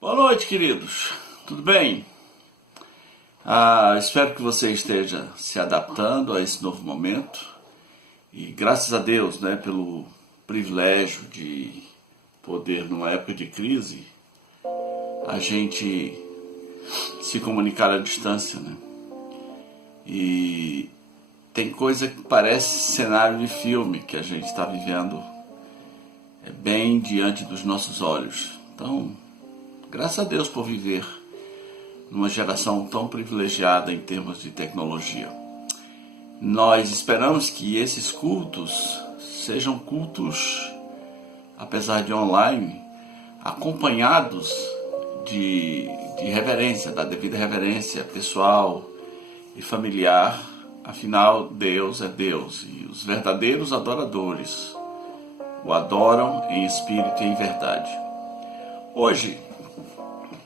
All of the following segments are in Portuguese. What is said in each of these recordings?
Boa noite, queridos. Tudo bem? Espero que você esteja se adaptando a esse novo momento e graças a Deus, né, pelo privilégio de poder, numa época de crise, a gente se comunicar à distância, né? E tem coisa que parece cenário de filme que a gente está vivendo bem diante dos nossos olhos. Então, graças a Deus por viver numa geração tão privilegiada em termos de tecnologia. Nós esperamos que esses cultos sejam cultos, apesar de online, acompanhados de reverência, da devida reverência pessoal e familiar. Afinal, Deus é Deus e os verdadeiros adoradores o adoram em espírito e em verdade. Hoje,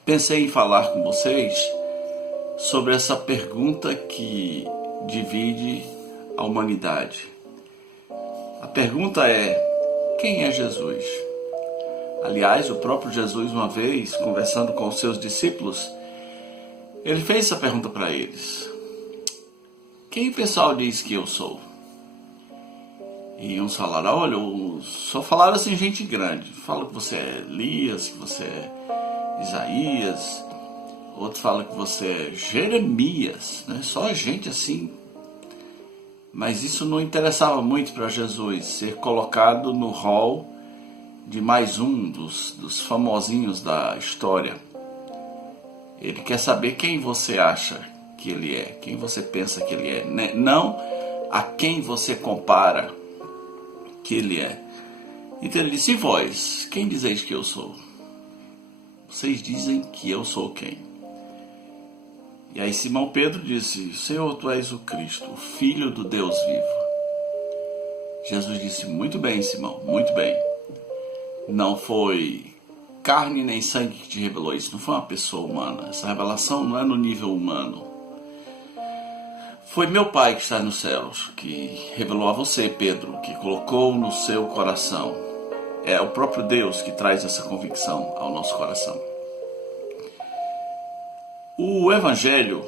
pensei em falar com vocês sobre essa pergunta que divide a humanidade. A pergunta é: quem é Jesus? Aliás, o próprio Jesus, uma vez, conversando com os seus discípulos, ele fez essa pergunta para eles: quem o pessoal diz que eu sou? E uns falaram: olha, só falaram assim gente grande. Falam que você é Elias, que você é Isaías. Outro fala que você é Jeremias, né? Só gente assim. Mas isso não interessava muito para Jesus, ser colocado no hall de mais um dos famosinhos da história. Ele quer saber quem você acha que ele é, quem você pensa que ele é, né? Não a quem você compara que ele é. Então ele disse: e vós, quem dizeis que eu sou? Vocês dizem que eu sou quem? E aí Simão Pedro disse: Senhor, tu és o Cristo, o Filho do Deus vivo. Jesus disse: muito bem, Simão, muito bem. Não foi carne nem sangue que te revelou isso, não foi uma pessoa humana. Essa revelação não é no nível humano. Foi meu Pai que está nos céus, que revelou a você, Pedro, que colocou no seu coração. É o próprio Deus que traz essa convicção ao nosso coração. O Evangelho,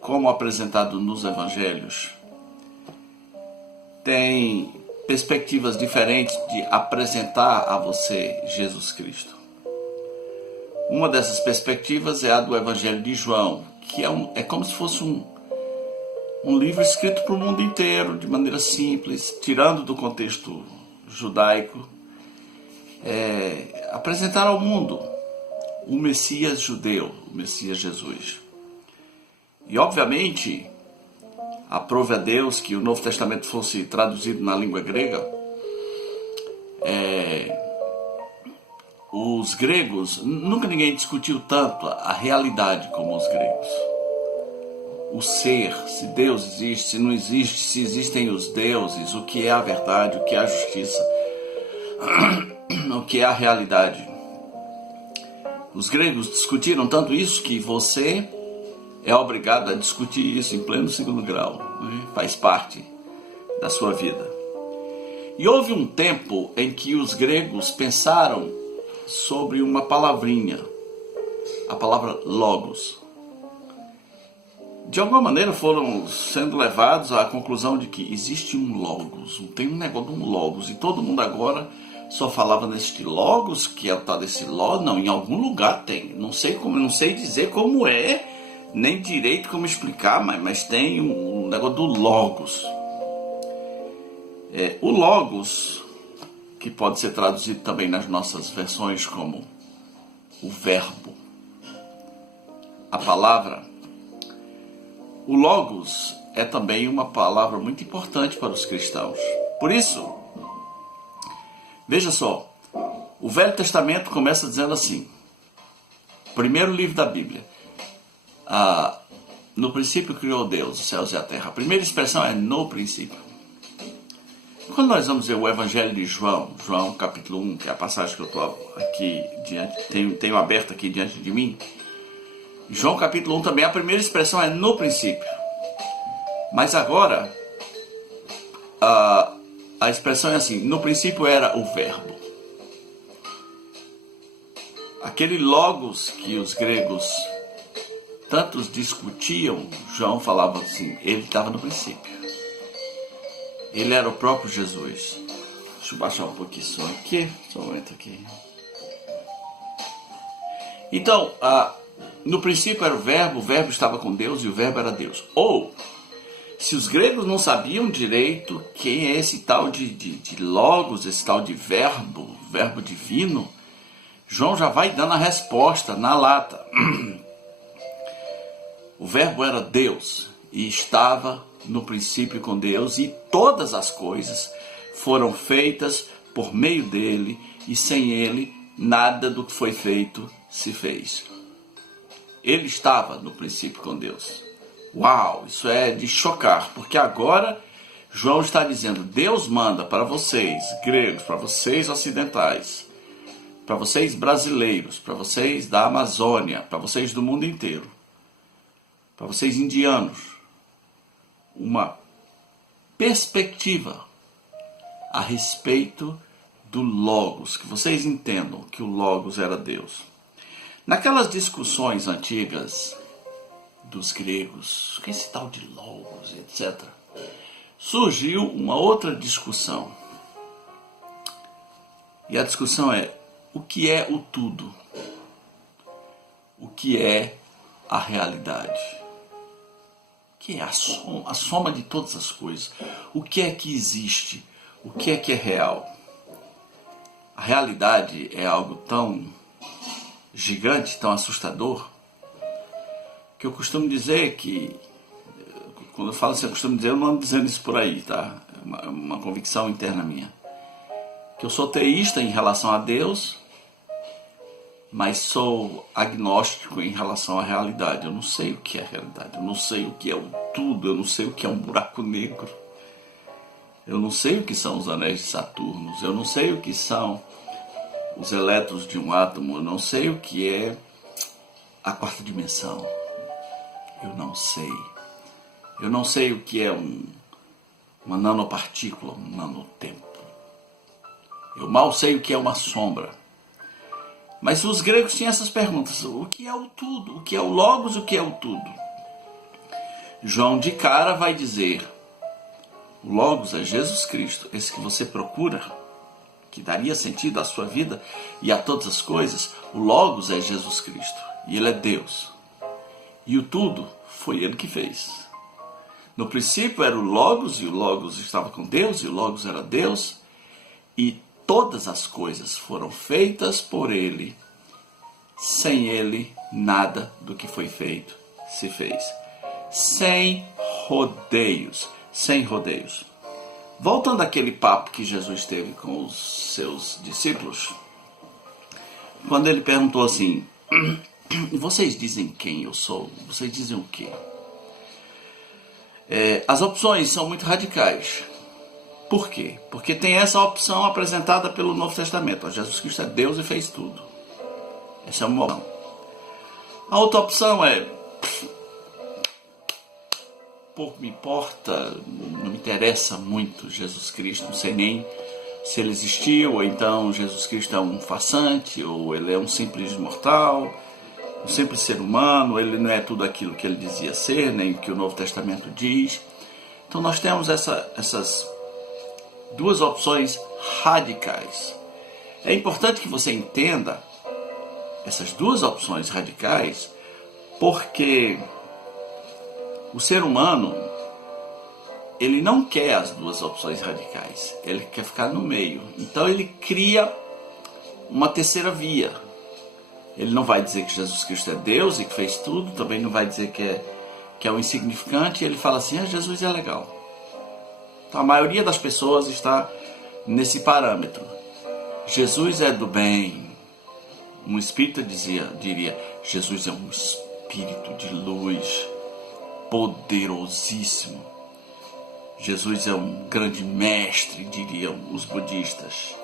como apresentado nos Evangelhos, tem perspectivas diferentes de apresentar a você Jesus Cristo. Uma dessas perspectivas é a do Evangelho de João, que é como se fosse um livro escrito para o mundo inteiro, de maneira simples, tirando do contexto judaico, apresentar ao mundo o Messias judeu, o Messias Jesus. E obviamente, aprove a Deus que o Novo Testamento fosse traduzido na língua grega. Os gregos, nunca ninguém discutiu tanto a realidade como os gregos. O ser, se Deus existe, se não existe, se existem os deuses, o que é a verdade, o que é a justiça, o que é a realidade. Os gregos discutiram tanto isso que você é obrigado a discutir isso em pleno segundo grau, né? Faz parte da sua vida. E houve um tempo em que os gregos pensaram sobre uma palavrinha, a palavra logos. De alguma maneira foram sendo levados à conclusão de que existe um logos, tem um negócio de um logos, e todo mundo agora só falava nesse logos, que é o tal desse logos. Não, em algum lugar tem, não sei dizer como é, nem direito como explicar, mas tem um negócio do logos. O logos, que pode ser traduzido também nas nossas versões como o verbo, a palavra. O logos é também uma palavra muito importante para os cristãos. Por isso, veja só, o Velho Testamento começa dizendo assim, primeiro livro da Bíblia: no princípio criou Deus os céus e a terra. A primeira expressão é no princípio. Quando nós vamos ver o Evangelho de João, João capítulo 1, que é a passagem que eu estou aqui tenho aberto aqui diante de mim, João capítulo 1 também, a primeira expressão é no princípio. Mas agora, a expressão é assim: no princípio era o verbo. aquele logos que os gregos tantos discutiam, João falava assim, ele estava no princípio. Ele era o próprio Jesus. Deixa eu baixar um pouquinho só aqui. Só um momento aqui. Então, no princípio era o verbo estava com Deus e o verbo era Deus. Ou, se os gregos não sabiam direito quem é esse tal de logos, esse tal de verbo divino, João já vai dando a resposta na lata. O verbo era Deus e estava no princípio com Deus, e todas as coisas foram feitas por meio dele, e sem ele nada do que foi feito se fez. Ele estava no princípio com Deus. Uau, isso é de chocar, porque agora João está dizendo, Deus manda para vocês, gregos, para vocês ocidentais, para vocês brasileiros, para vocês da Amazônia, para vocês do mundo inteiro, para vocês indianos, uma perspectiva a respeito do Logos, que vocês entendam que o Logos era Deus. Naquelas discussões antigas dos gregos, que esse tal de Logos, etc., surgiu uma outra discussão. E a discussão é, o que é o tudo? O que é a realidade? O que é a soma de todas as coisas? O que é que existe? O que é real? A realidade é algo tão gigante, tão assustador, que eu costumo dizer que, quando eu falo assim, eu costumo dizer, eu não ando dizendo isso por aí, tá? É uma convicção interna minha. Que eu sou teísta em relação a Deus, mas sou agnóstico em relação à realidade. Eu não sei o que é a realidade, eu não sei o que é o tudo, eu não sei o que é um buraco negro. Eu não sei o que são os anéis de Saturno, eu não sei o que são os elétrons de um átomo, eu não sei o que é a quarta dimensão. Eu não sei. Eu não sei o que é uma nanopartícula, um nanotempo. Eu mal sei o que é uma sombra. Mas os gregos tinham essas perguntas. O que é o tudo? O que é o Logos? O que é o tudo? João de cara vai dizer, o Logos é Jesus Cristo, esse que você procura, que daria sentido à sua vida e a todas as coisas. O Logos é Jesus Cristo e ele é Deus. E o tudo foi ele que fez. No princípio era o Logos, e o Logos estava com Deus, e o Logos era Deus, e todas as coisas foram feitas por ele. Sem ele, nada do que foi feito se fez. Sem rodeios, sem rodeios. Voltando àquele papo que Jesus teve com os seus discípulos, quando ele perguntou assim, vocês dizem quem eu sou? Vocês dizem o quê? As opções são muito radicais. Por quê? Porque tem essa opção apresentada pelo Novo Testamento. Jesus Cristo é Deus e fez tudo. Essa é uma opção. A outra opção é, pouco me importa, não me interessa muito Jesus Cristo, não sei nem se ele existiu, ou então Jesus Cristo é um farsante, ou ele é um simples mortal, um simples ser humano, ele não é tudo aquilo que ele dizia ser, nem o que o Novo Testamento diz. Então nós temos essas duas opções radicais. É importante que você entenda essas duas opções radicais, porque o ser humano, ele não quer as duas opções radicais, ele quer ficar no meio. Então ele cria uma terceira via. Ele não vai dizer que Jesus Cristo é Deus e que fez tudo, também não vai dizer que é um insignificante, ele fala assim, Jesus é legal. Então a maioria das pessoas está nesse parâmetro. Jesus é do bem. Um espírita diria, Jesus é um espírito de luz, poderosíssimo. Jesus é um grande mestre, diriam os budistas.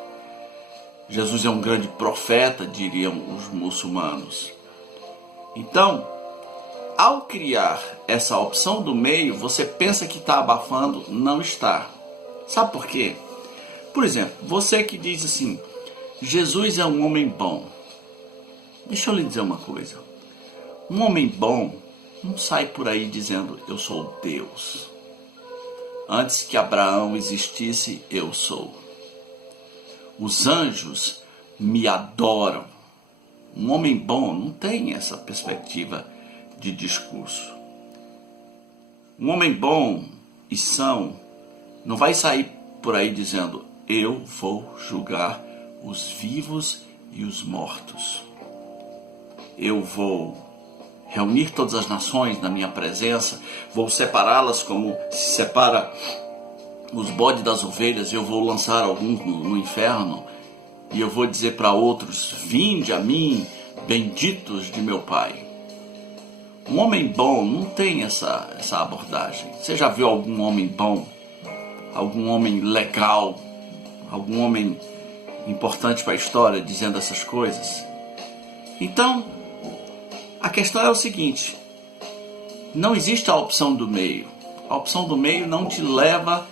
Jesus é um grande profeta, diriam os muçulmanos. Então, ao criar essa opção do meio, você pensa que está abafando, não está. Sabe por quê? Por exemplo, você que diz assim, Jesus é um homem bom. Deixa eu lhe dizer uma coisa. Um homem bom não sai por aí dizendo, eu sou Deus. Antes que Abraão existisse, eu sou. Os anjos me adoram. Um homem bom não tem essa perspectiva de discurso. Um homem bom e são não vai sair por aí dizendo, eu vou julgar os vivos e os mortos. Eu vou reunir todas as nações na minha presença, vou separá-las como se separa os bodes das ovelhas, eu vou lançar alguns no inferno, e eu vou dizer para outros, vinde a mim, benditos de meu Pai. Um homem bom não tem essa abordagem. Você já viu algum homem bom? Algum homem legal? Algum homem importante para a história dizendo essas coisas? Então, a questão é o seguinte, não existe a opção do meio. A opção do meio não te leva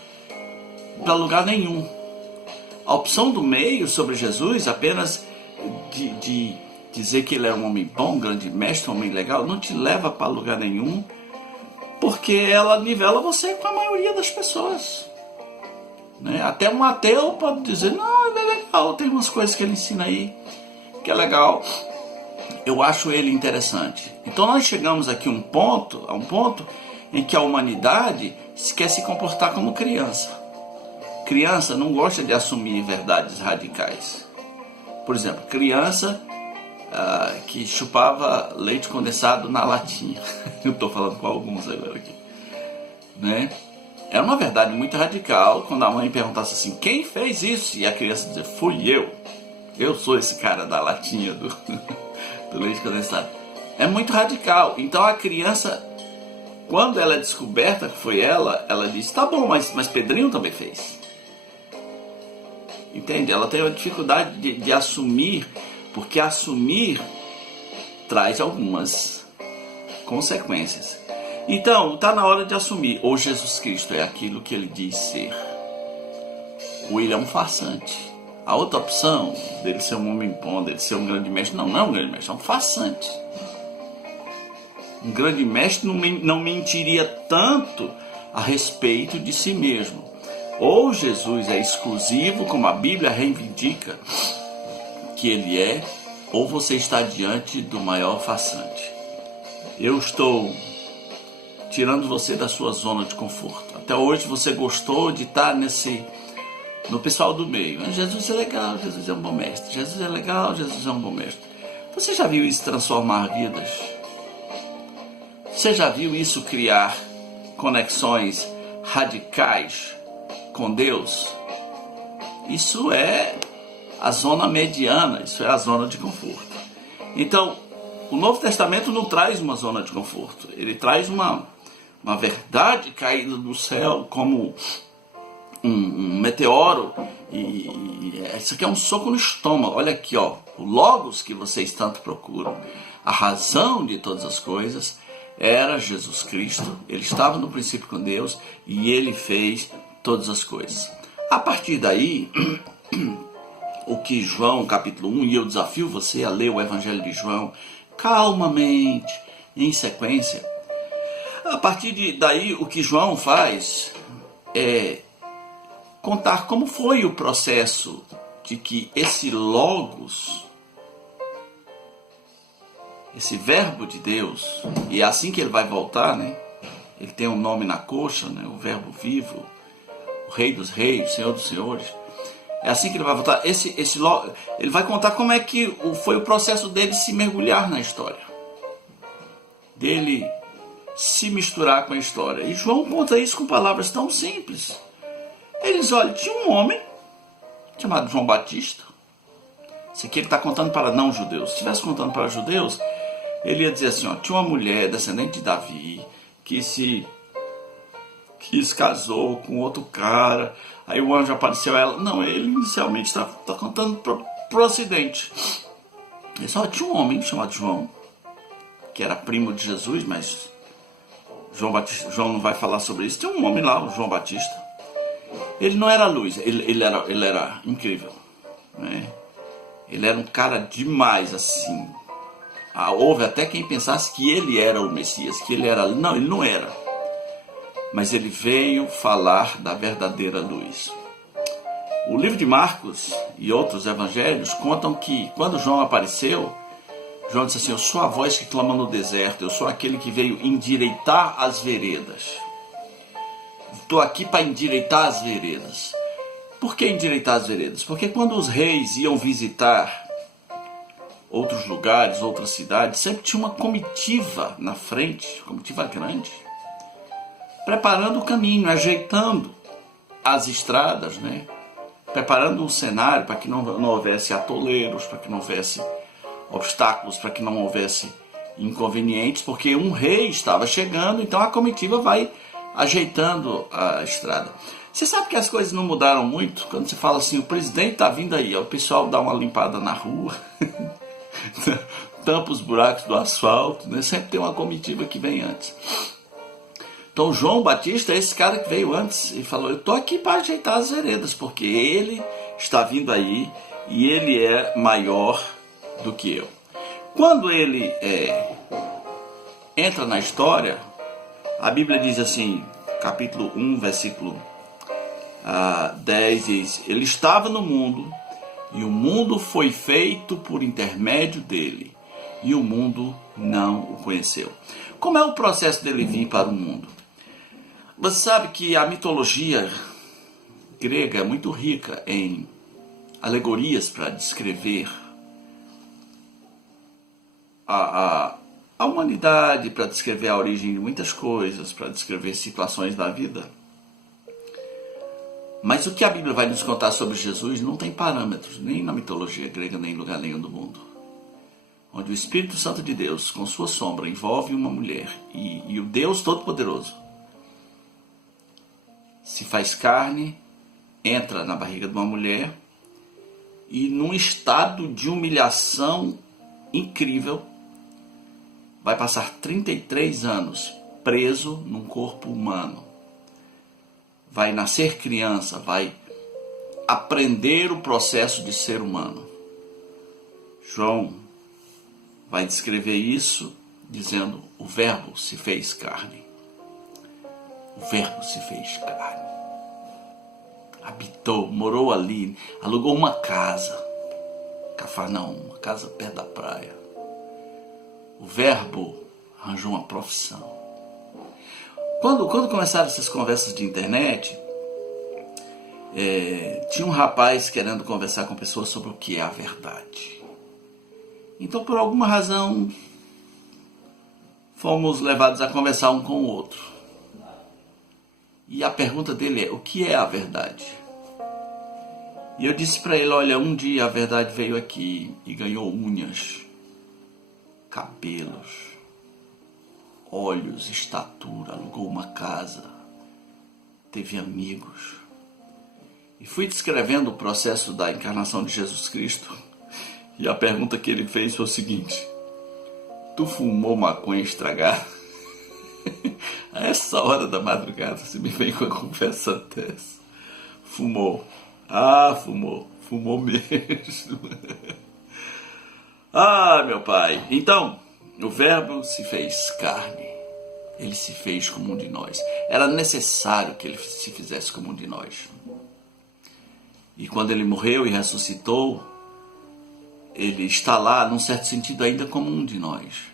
para lugar nenhum. A opção do meio sobre Jesus, apenas de dizer que ele é um homem bom, um grande mestre, um homem legal, não te leva para lugar nenhum, porque ela nivela você com a maioria das pessoas. Né? Até um ateu pode dizer, não, ele é legal, tem umas coisas que ele ensina aí, que é legal. Eu acho ele interessante. Então nós chegamos aqui a um ponto em que a humanidade quer se comportar como criança. Criança não gosta de assumir verdades radicais. Por exemplo, criança que chupava leite condensado na latinha. Eu estou falando com alguns agora aqui. Né? É uma verdade muito radical quando a mãe perguntasse assim, quem fez isso? E a criança dizia, fui eu. Eu sou esse cara da latinha do leite condensado. É muito radical. Então a criança, quando ela é descoberta que foi ela diz, tá bom, mas Pedrinho também fez. Entende? Ela tem uma dificuldade de assumir, porque assumir traz algumas consequências. Então, está na hora de assumir, ou Jesus Cristo é aquilo que ele diz ser, ou ele é um farsante. A outra opção dele ser um homem bom, dele ser um grande mestre, não é um grande mestre, é um farsante. Um grande mestre não mentiria tanto a respeito de si mesmo. Ou Jesus é exclusivo, como a Bíblia reivindica que ele é, ou você está diante do maior farsante. Eu estou tirando você da sua zona de conforto. Até hoje você gostou de estar no pessoal do meio. Jesus é legal, Jesus é um bom mestre. Jesus é legal, Jesus é um bom mestre. Você já viu isso transformar vidas? Você já viu isso criar conexões radicais com Deus? Isso é a zona mediana, isso é a zona de conforto. Então, o Novo Testamento não traz uma zona de conforto, ele traz uma verdade caída do céu como um meteoro, e isso aqui é um soco no estômago. Olha aqui, ó, o Logos que vocês tanto procuram, a razão de todas as coisas, era Jesus Cristo. Ele estava no princípio com Deus e ele fez todas as coisas. A partir daí, o que João capítulo 1, e eu desafio você a ler o Evangelho de João calmamente, em sequência. A partir daí, o que João faz é contar como foi o processo de que esse Logos, esse verbo de Deus, e é assim que ele vai voltar, né? Ele tem um nome na coxa, né? O verbo vivo, o Rei dos Reis, o Senhor dos Senhores. É assim que ele vai voltar. Ele vai contar como é que foi o processo dele se mergulhar na história, dele se misturar com a história. E João conta isso com palavras tão simples. Ele diz, olha, tinha um homem chamado João Batista. Isso aqui ele está contando para não-judeus. Se estivesse contando para judeus, ele ia dizer assim, ó, tinha uma mulher descendente de Davi que se casou com outro cara, aí o anjo apareceu a ela. Não, ele inicialmente está contando para o ocidente. Ele só tinha um homem chamado João, que era primo de Jesus, mas João não vai falar sobre isso. Tinha um homem lá, o João Batista. Ele não era luz, ele era incrível, né? Ele era um cara demais assim, Houve até quem pensasse que ele era o Messias, que ele era. Não, ele não era. Mas ele veio falar da verdadeira luz. O livro de Marcos e outros evangelhos contam que quando João apareceu, João disse assim: eu sou a voz que clama no deserto, eu sou aquele que veio endireitar as veredas. Estou aqui para endireitar as veredas. Por que endireitar as veredas? Porque quando os reis iam visitar outros lugares, outras cidades, sempre tinha uma comitiva na frente, comitiva grande, preparando o caminho, ajeitando as estradas, né? Preparando o cenário para que não houvesse atoleiros, para que não houvesse obstáculos, para que não houvesse inconvenientes, porque um rei estava chegando, então a comitiva vai ajeitando a estrada. Você sabe que as coisas não mudaram muito? Quando você fala assim, o presidente está vindo aí, o pessoal dá uma limpada na rua, tampa os buracos do asfalto, né? Sempre tem uma comitiva que vem antes. Então João Batista é esse cara que veio antes e falou: eu estou aqui para ajeitar as veredas, porque ele está vindo aí e ele é maior do que eu. Quando ele entra na história, a Bíblia diz assim, capítulo 1, versículo 10, diz: ele estava no mundo e o mundo foi feito por intermédio dele e o mundo não o conheceu. Como é o processo dele vir para o mundo? Você sabe que a mitologia grega é muito rica em alegorias para descrever a humanidade, para descrever a origem de muitas coisas, para descrever situações da vida. Mas o que a Bíblia vai nos contar sobre Jesus não tem parâmetros, nem na mitologia grega, nem em lugar nenhum do mundo. Onde o Espírito Santo de Deus, com sua sombra, envolve uma mulher e o Deus Todo-Poderoso se faz carne, entra na barriga de uma mulher e num estado de humilhação incrível vai passar 33 anos preso num corpo humano. Vai nascer criança, vai aprender o processo de ser humano. João vai descrever isso dizendo: o Verbo se fez carne. O Verbo se fez carne. Habitou, morou ali, alugou uma casa. Cafarnaum, uma casa perto da praia. O Verbo arranjou uma profissão. Quando começaram essas conversas de internet, tinha um rapaz querendo conversar com pessoas sobre o que é a verdade. Então, por alguma razão, fomos levados a conversar um com o outro. E a pergunta dele é: o que é a verdade? E eu disse para ele: olha, um dia a verdade veio aqui e ganhou unhas, cabelos, olhos, estatura, alugou uma casa, teve amigos. E fui descrevendo o processo da encarnação de Jesus Cristo. E a pergunta que ele fez foi o seguinte: tu fumou maconha estragada? A essa hora da madrugada você me vem com a conversa dessa. Fumou. Ah, fumou. Fumou mesmo. Ah, meu pai. Então, o Verbo se fez carne. Ele se fez como um de nós. Era necessário que ele se fizesse como um de nós. E quando ele morreu e ressuscitou, ele está lá, num certo sentido, ainda como um de nós.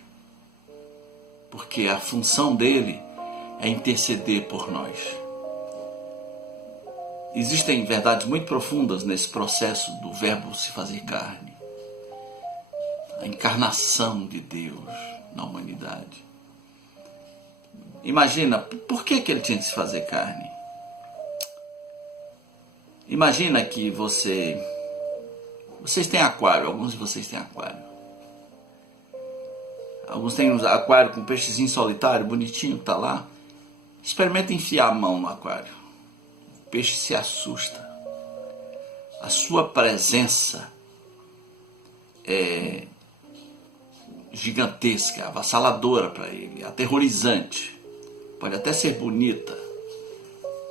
Porque a função dele é interceder por nós. Existem verdades muito profundas nesse processo do Verbo se fazer carne. A encarnação de Deus na humanidade. Imagina, por que ele tinha que se fazer carne? Imagina que vocês têm aquário, alguns de vocês têm aquário. Alguns têm um aquário com um peixezinho solitário, bonitinho, que está lá. Experimenta enfiar a mão no aquário. O peixe se assusta. A sua presença é gigantesca, avassaladora para ele, aterrorizante. Pode até ser bonita.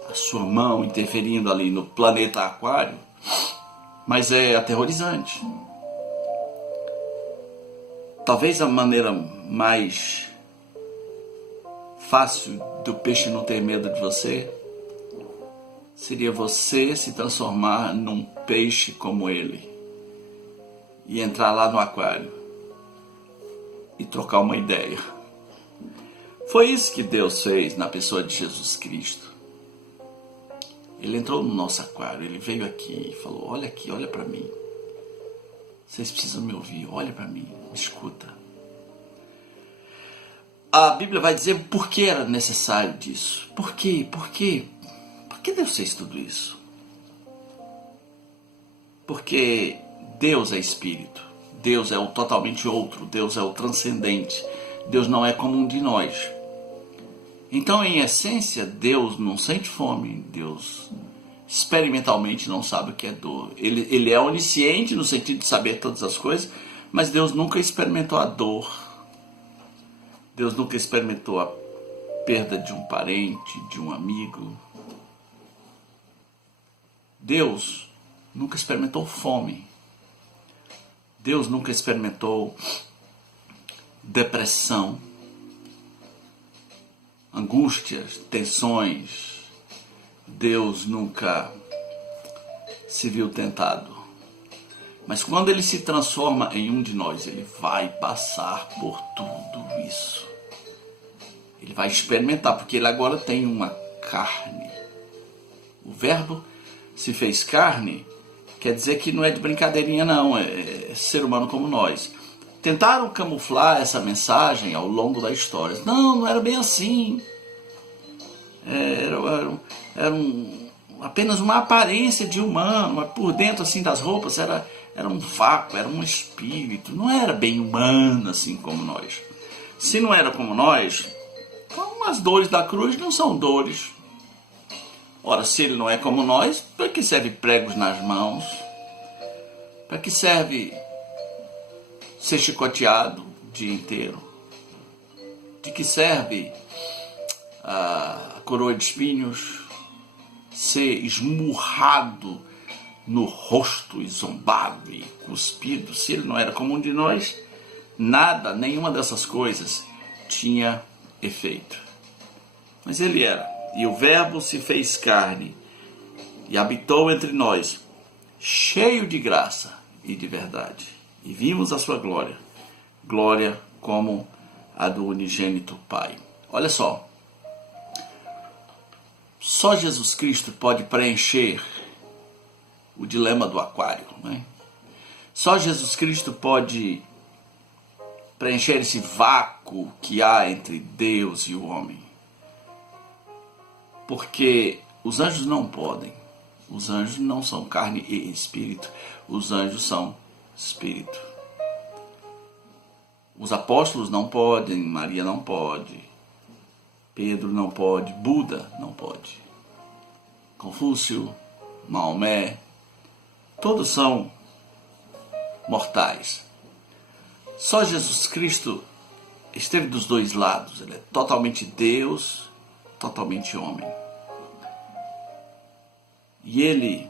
A sua mão interferindo ali no planeta aquário, mas é aterrorizante. Talvez a maneira mais fácil do peixe não ter medo de você seria você se transformar num peixe como ele e entrar lá no aquário e trocar uma ideia. Foi isso que Deus fez na pessoa de Jesus Cristo. Ele entrou no nosso aquário, ele veio aqui e falou: olha aqui, olha para mim. Vocês precisam me ouvir, olha para mim, me escuta. A Bíblia vai dizer por que era necessário disso. Por quê? Por quê? Por que Deus fez tudo isso? Porque Deus é Espírito. Deus é o totalmente outro. Deus é o transcendente. Deus não é como um de nós. Então, em essência, Deus não sente fome. Deus experimentalmente não sabe o que é dor. Ele é onisciente no sentido de saber todas as coisas, mas Deus nunca experimentou a dor. Deus nunca experimentou a perda de um parente, de um amigo. Deus nunca experimentou fome. Deus nunca experimentou depressão, angústias, tensões. Deus nunca se viu tentado. Mas quando ele se transforma em um de nós, ele vai passar por tudo isso. Ele vai experimentar, porque ele agora tem uma carne. O Verbo se fez carne, quer dizer que não é de brincadeirinha não, é ser humano como nós. Tentaram camuflar essa mensagem ao longo da história. Não era bem assim. Era apenas uma aparência de humano, mas por dentro assim das roupas era um vácuo, era um espírito. Não era bem humano assim como nós. Se não era como nós, então as dores da cruz não são dores. Ora, se ele não é como nós, para que serve pregos nas mãos? Para que serve ser chicoteado o dia inteiro? De que serve a coroa de espinhos? Ser esmurrado no rosto e zombado e cuspido? Se ele não era como um de nós, nada, nenhuma dessas coisas tinha efeito. Mas ele era. E o Verbo se fez carne e habitou entre nós, cheio de graça e de verdade. E vimos a sua glória, glória como a do unigênito Pai. Olha só Jesus Cristo pode preencher o dilema do aquário, né? Só Jesus Cristo pode preencher esse vácuo que há entre Deus e o homem. Porque os anjos não podem. Os anjos não são carne e espírito. Os anjos são espírito. Os apóstolos não podem, Maria não pode, Pedro não pode, Buda não pode, Confúcio, Maomé, todos são mortais. Só Jesus Cristo esteve dos dois lados. Ele é totalmente Deus, totalmente homem. E ele,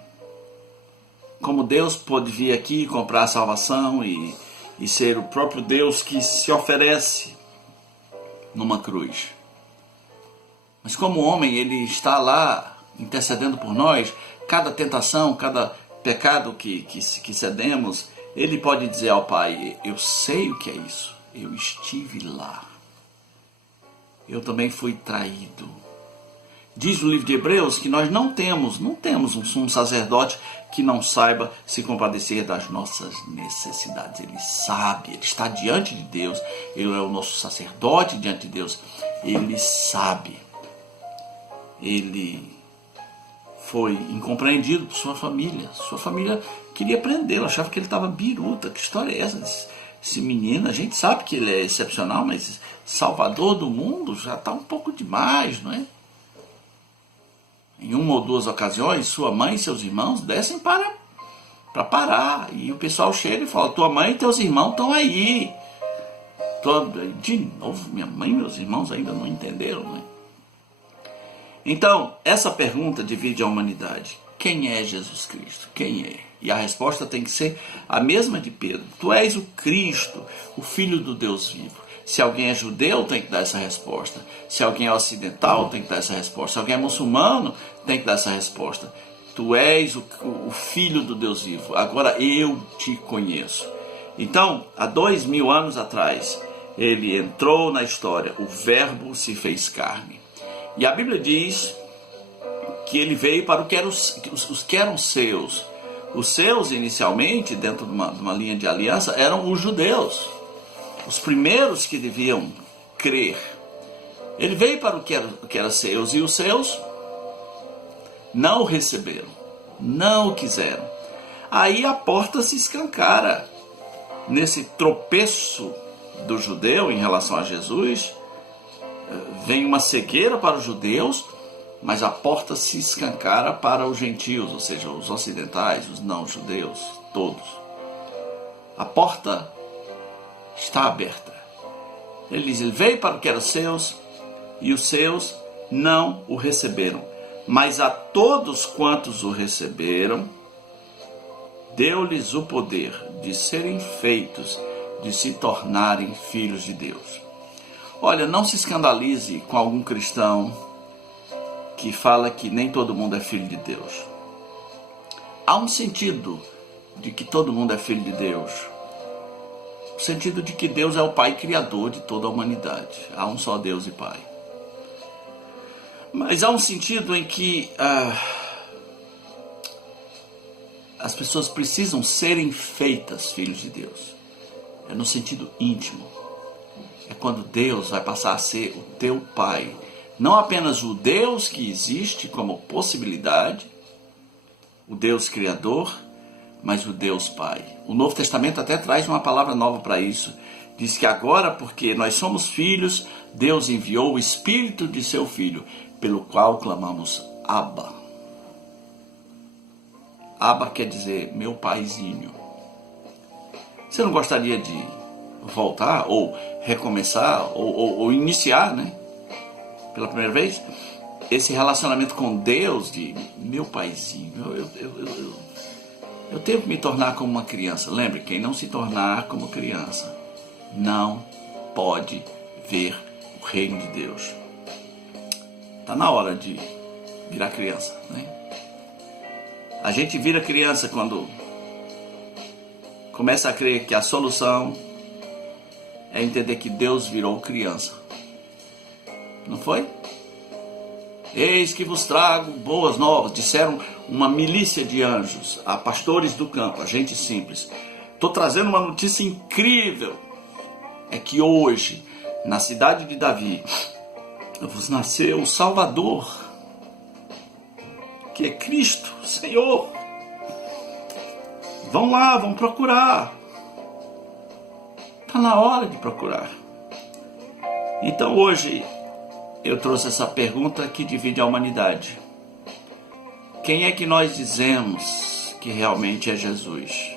como Deus, pôde vir aqui comprar a salvação e ser o próprio Deus que se oferece numa cruz. Mas como homem, ele está lá intercedendo por nós. Cada tentação, cada pecado que cedemos, ele pode dizer ao Pai: eu sei o que é isso, eu estive lá, eu também fui traído. Diz o livro de Hebreus que nós não temos um sumo sacerdote que não saiba se compadecer das nossas necessidades. Ele sabe, ele está diante de Deus, ele é o nosso sacerdote diante de Deus, ele sabe. Ele foi incompreendido por sua família queria prendê-lo, achava que ele estava biruta. Que história é essa? Esse menino, a gente sabe que ele é excepcional, mas salvador do mundo já está um pouco demais, não é? Em uma ou duas ocasiões, sua mãe e seus irmãos descem para parar. E o pessoal chega e fala: tua mãe e teus irmãos estão aí. De novo, minha mãe e meus irmãos ainda não entenderam, né? Então, essa pergunta divide a humanidade. Quem é Jesus Cristo? Quem é? E a resposta tem que ser a mesma de Pedro. Tu és o Cristo, o Filho do Deus vivo. Se alguém é judeu, tem que dar essa resposta. Se alguém é ocidental, tem que dar essa resposta. Se alguém é muçulmano, tem que dar essa resposta. Tu és o Filho do Deus vivo. Agora eu te conheço. Então, há 2000 anos atrás, ele entrou na história. O Verbo se fez carne. E a Bíblia diz que ele veio para os que eram seus. Os seus, inicialmente, dentro de uma linha de aliança, eram os judeus. Os primeiros que deviam crer. Ele veio para o que era seus, e os seus não o receberam, não o quiseram. Aí a porta se escancara. Nesse tropeço do judeu em relação a Jesus, vem uma cegueira para os judeus, mas a porta se escancara para os gentios, ou seja, os ocidentais, os não-judeus, todos. A porta está aberta. Ele diz, ele veio para o que era seus, e os seus não o receberam. Mas a todos quantos o receberam, deu-lhes o poder de serem feitos, de se tornarem filhos de Deus. Olha, não se escandalize com algum cristão que fala que nem todo mundo é filho de Deus. Há um sentido de que todo mundo é filho de Deus. O sentido de que Deus é o Pai Criador de toda a humanidade. Há um só Deus e Pai. Mas há um sentido em que as pessoas precisam serem feitas filhos de Deus. É no sentido íntimo. É quando Deus vai passar a ser o teu Pai. Não apenas o Deus que existe como possibilidade, o Deus Criador, mas o Deus Pai. O Novo Testamento até traz uma palavra nova para isso. Diz que agora, porque nós somos filhos, Deus enviou o Espírito de seu Filho, pelo qual clamamos Abba. Abba quer dizer meu paizinho. Você não gostaria de voltar, ou recomeçar, ou iniciar, né? Pela primeira vez, esse relacionamento com Deus de meu paizinho. Eu tenho que me tornar como uma criança. Lembre, quem não se tornar como criança não pode ver o reino de Deus. Está na hora de virar criança, né? A gente vira criança quando começa a crer que a solução é entender que Deus virou criança. Não foi? Eis que vos trago boas novas, disseram uma milícia de anjos a pastores do campo, a gente simples. Estou trazendo uma notícia incrível. É que hoje, na cidade de Davi, vos nasceu o Salvador, que é Cristo, Senhor. Vão lá, vão procurar. Está na hora de procurar. Então hoje eu trouxe essa pergunta que divide a humanidade. Quem é que nós dizemos que realmente é Jesus?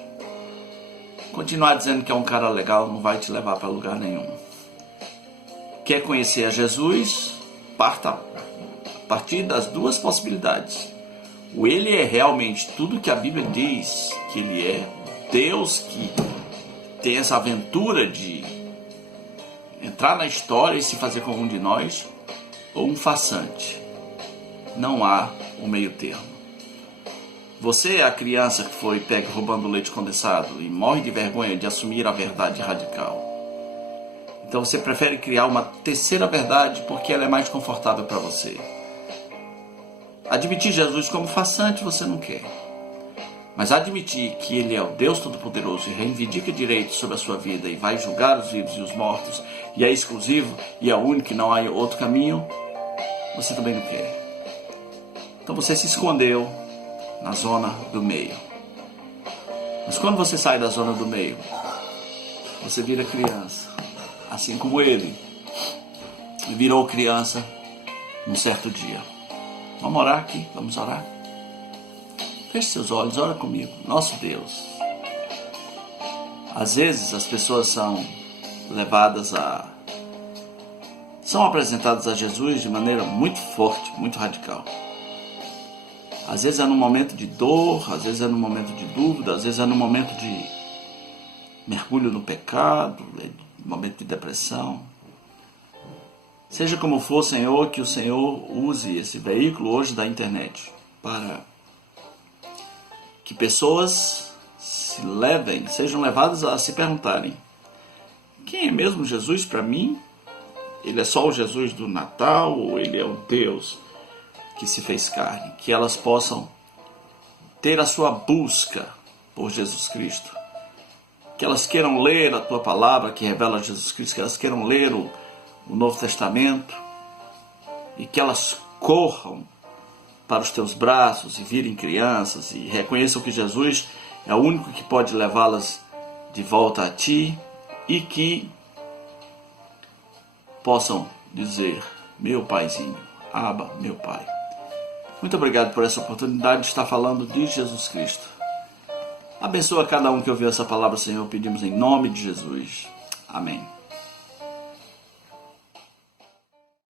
Continuar dizendo que é um cara legal não vai te levar para lugar nenhum. Quer conhecer a Jesus? Parta a partir das duas possibilidades. Ou ele é realmente tudo que a Bíblia diz que ele é, Deus que tem essa aventura de entrar na história e se fazer como um de nós, ou um farsante. Não há um meio termo. Você é a criança que foi pega roubando leite condensado e morre de vergonha de assumir a verdade radical. Então você prefere criar uma terceira verdade porque ela é mais confortável para você. Admitir Jesus como farsante você não quer. Mas admitir que ele é o Deus Todo-Poderoso e reivindica direitos sobre a sua vida e vai julgar os vivos e os mortos, e é exclusivo e é único e não há outro caminho, você também não quer. Então você se escondeu na zona do meio. Mas quando você sai da zona do meio, você vira criança, assim como ele virou criança num certo dia. Vamos orar aqui? Vamos orar? Feche seus olhos, ora comigo. Nosso Deus, às vezes as pessoas são apresentadas a Jesus de maneira muito forte, muito radical. Às vezes é num momento de dor, às vezes é num momento de dúvida, às vezes é num momento de mergulho no pecado, momento de depressão. Seja como for, Senhor, que o Senhor use esse veículo hoje da internet para que pessoas sejam levadas a se perguntarem: quem é mesmo Jesus para mim? Ele é só o Jesus do Natal ou ele é o Deus que se fez carne? Que elas possam ter a sua busca por Jesus Cristo. Que elas queiram ler a tua palavra que revela Jesus Cristo, que elas queiram ler o Novo Testamento e que elas corram para os teus braços e virem crianças e reconheçam que Jesus é o único que pode levá-las de volta a ti e que possam dizer: meu paizinho, Abba, meu pai. Muito obrigado por essa oportunidade de estar falando de Jesus Cristo. Abençoa cada um que ouviu essa palavra, Senhor, pedimos em nome de Jesus. Amém.